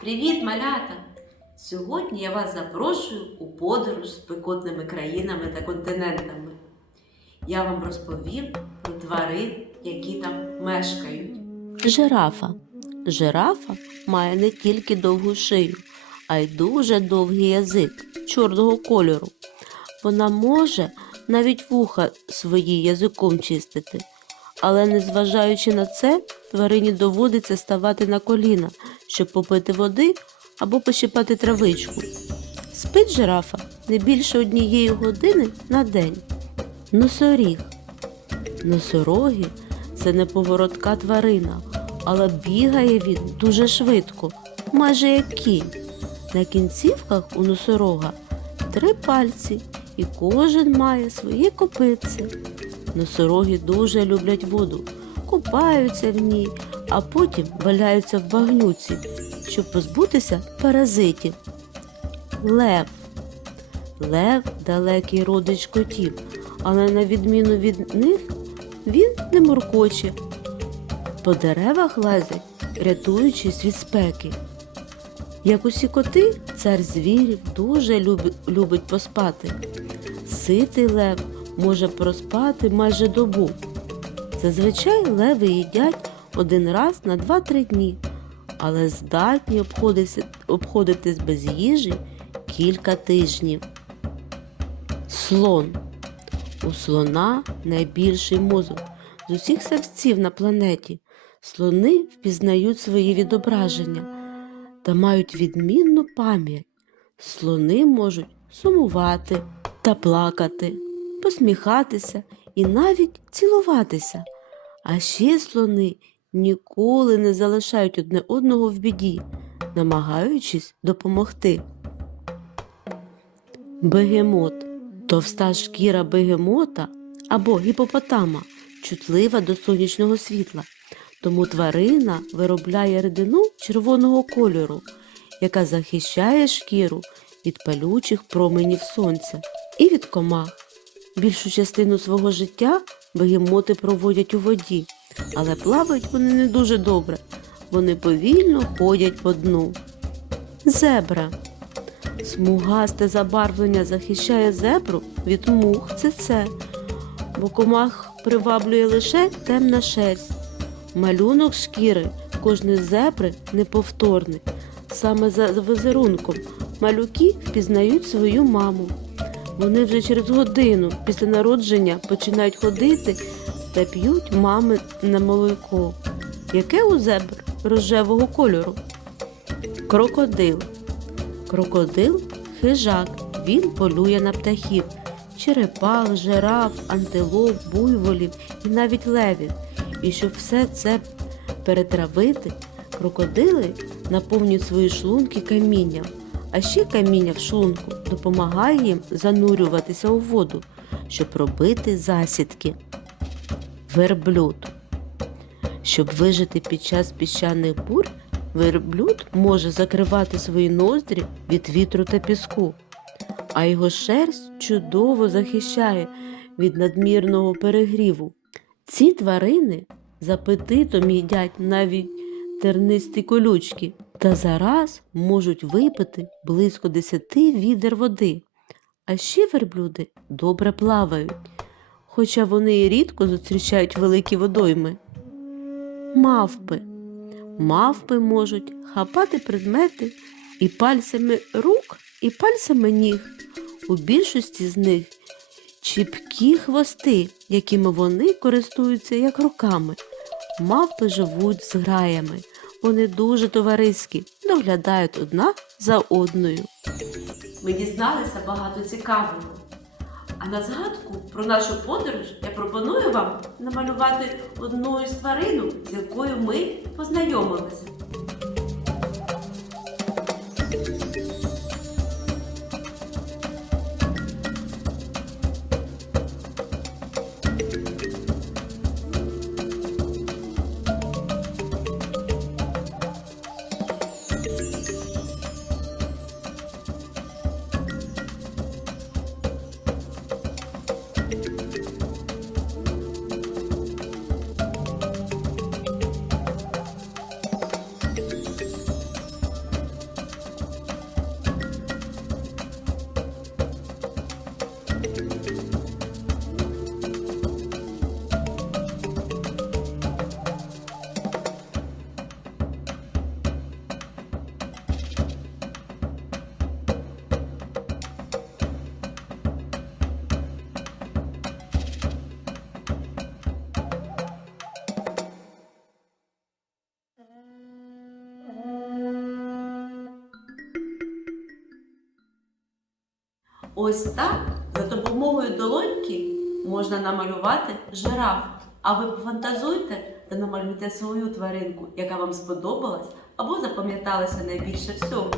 Привіт, малята! Сьогодні я вас запрошую у подорож з спекотними країнами та континентами. Я вам розповім про тварин, які там мешкають. Жирафа. Жирафа має не тільки довгу шию, а й дуже довгий язик чорного кольору. Вона може навіть вуха свої язиком чистити. Але незважаючи на це, тварині доводиться ставати на коліна, щоб попити води або пощипати травичку. Спить жирафа не більше однієї години на день. Носоріг. Носороги це неповоротка тварина, але бігає він дуже швидко, майже як кінь. На кінцівках у носорога три пальці, і кожен має своє копитце. Носороги дуже люблять воду, купаються в ній, а потім валяються в багнюці, щоб позбутися паразитів. Лев. Лев далекий родич котів, але на відміну від них він не муркоче. По деревах лазять, рятуючись від спеки. Як усі коти, цар звірів дуже любить поспати. Ситий лев може проспати майже добу. Зазвичай леви їдять один раз на 2-3 дні, але здатні обходитись без їжі кілька тижнів. Слон. У слона найбільший мозок з усіх савців на планеті. Слони впізнають свої відображення та мають відмінну пам'ять. Слони можуть сумувати та плакати, посміхатися і навіть цілуватися. А ще слони ніколи не залишають одне одного в біді, намагаючись допомогти. Бегемот. Товста шкіра бегемота або гіпопотама чутлива до сонячного світла, тому тварина виробляє рідину червоного кольору, яка захищає шкіру від палючих променів сонця і від комах. Більшу частину свого життя бегемоти проводять у воді, але плавають вони не дуже добре. Вони повільно ходять по дну. Зебра. Смугасте забарвлення захищає зебру від мух ЦЦ, бо комах приваблює лише темна шерсть. Малюнок шкіри кожної зебри неповторний. Саме за візерунком малюки впізнають свою маму. Вони вже через годину після народження починають ходити та п'ють мами на молоко. Яке у зебр рожевого кольору? Крокодил. Крокодил хижак. Він полює на птахів, черепах, жираф, антилоп, буйволів і навіть левів. І щоб все це перетравити, крокодили наповнюють свої шлунки камінням. А ще каміння в шлунку допомагає їм занурюватися у воду, щоб робити засідки. Верблюд. Щоб вижити під час піщаних бурь, верблюд може закривати свої ноздрі від вітру та піску, а його шерсть чудово захищає від надмірного перегріву. Ці тварини з апетитом їдять навіть тернисті колючки та зараз можуть випити близько 10 відер води. А ще верблюди добре плавають, хоча вони і рідко зустрічають великі водойми. Мавпи. Мавпи можуть хапати предмети і пальцями рук, і пальцями ніг. У більшості з них чіпкі хвости, якими вони користуються як руками. Мавпи живуть з граями. Вони дуже товариські, доглядають одна за одною. Ми дізналися багато цікавого. А на згадку про нашу подорож я пропоную вам намалювати одну із тварину, з якою ми познайомилися. Ось так за допомогою долоньки можна намалювати жираф. А ви пофантазуйте та намалюйте свою тваринку, яка вам сподобалась або запам'яталася найбільше всього.